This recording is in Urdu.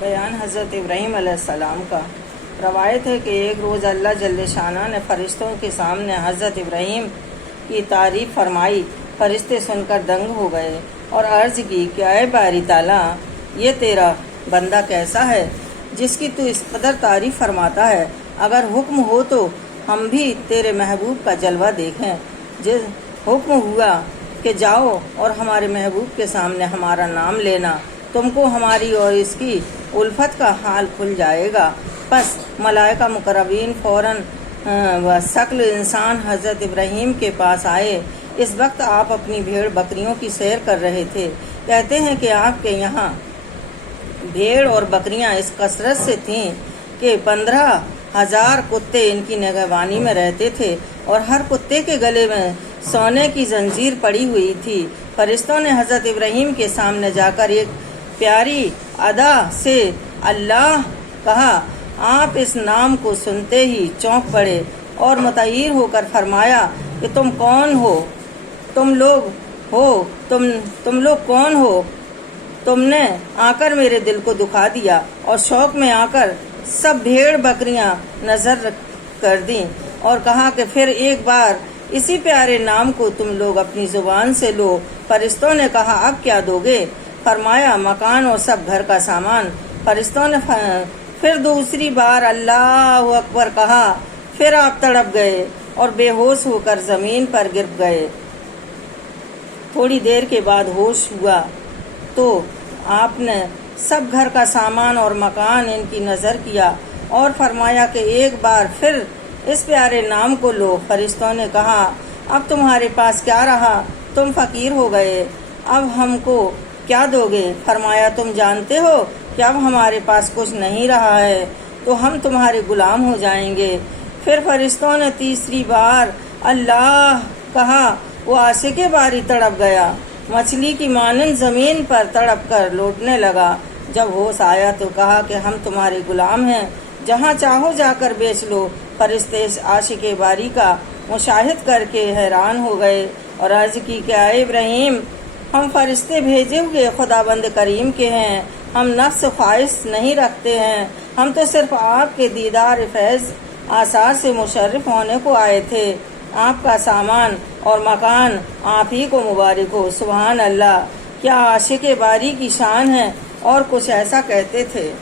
بیان حضرت ابراہیم علیہ السلام کا۔ روایت ہے کہ ایک روز اللہ جل شانہ نے فرشتوں کے سامنے حضرت ابراہیم کی تعریف فرمائی۔ فرشتے سن کر دنگ ہو گئے اور عرض کی کہ اے باری تعالیٰ، یہ تیرا بندہ کیسا ہے جس کی تو اس قدر تعریف فرماتا ہے؟ اگر حکم ہو تو ہم بھی تیرے محبوب کا جلوہ دیکھیں۔ جس حکم ہوا کہ جاؤ اور ہمارے محبوب کے سامنے ہمارا نام لینا، تم کو ہماری اور اس کی الفت کا حال کھل جائے گا۔ پس ملائکہ مقربین فوراً شکل انسان حضرت ابراہیم کے پاس آئے۔ اس وقت آپ اپنی بھیڑ بکریوں کی سیر کر رہے تھے۔ کہتے ہیں کہ آپ کے یہاں بھیڑ اور بکریاں اس کثرت سے تھیں کہ 15,000 کتے ان کی نگہبانی میں رہتے تھے اور ہر کتے کے گلے میں سونے کی زنجیر پڑی ہوئی تھی۔ فرشتوں نے حضرت ابراہیم کے سامنے جا کر ایک پیاری ادا سے اللہ کہا۔ آپ اس نام کو سنتے ہی چونک پڑے اور متعیر ہو کر فرمایا کہ تم کون ہو؟ تم لوگ کون ہو؟ تم نے آ کر میرے دل کو دکھا دیا۔ اور شوق میں آ کر سب بھیڑ بکریاں نظر کر دیں اور کہا کہ پھر ایک بار اسی پیارے نام کو تم لوگ اپنی زبان سے لو۔ فرشتوں نے کہا اب کیا دو گے؟ فرمایا مکان اور سب گھر کا سامان۔ فرشتوں نے پھر دوسری بار اللہ اکبر کہا۔ پھر آپ تڑپ گئے اور بے ہوش ہو کر زمین پر گر گئے۔ تھوڑی دیر کے بعد ہوش ہوا تو آپ نے سب گھر کا سامان اور مکان ان کی نظر کیا اور فرمایا کہ ایک بار پھر اس پیارے نام کو لو۔ فرشتوں نے کہا اب تمہارے پاس کیا رہا؟ تم فقیر ہو گئے، اب ہم کو کیا دو گے؟ فرمایا تم جانتے ہو کہ اب ہمارے پاس کچھ نہیں رہا ہے تو ہم تمہارے غلام ہو جائیں گے۔ پھر فرشتوں نے تیسری بار اللہ کہا۔ وہ عاشق باری تڑپ گیا، مچھلی کی مانند زمین پر تڑپ کر لوٹنے لگا۔ جب ہوش آیا تو کہا کہ ہم تمہارے غلام ہیں، جہاں چاہو جا کر بیچ لو۔ فرشتے اس عاشق باری کا مشاہد کر کے حیران ہو گئے اور عرض کی کہ اے ابراہیم، ہم فرشتے بھیجے ہوئے خداوند کریم کے ہیں، ہم نفس خواہش نہیں رکھتے ہیں، ہم تو صرف آپ کے دیدار فیض آثار سے مشرف ہونے کو آئے تھے۔ آپ کا سامان اور مکان آپ ہی کو مبارک ہو۔ سبحان اللہ، کیا عاشق باری کی شان ہے۔ اور کچھ ایسا کہتے تھے۔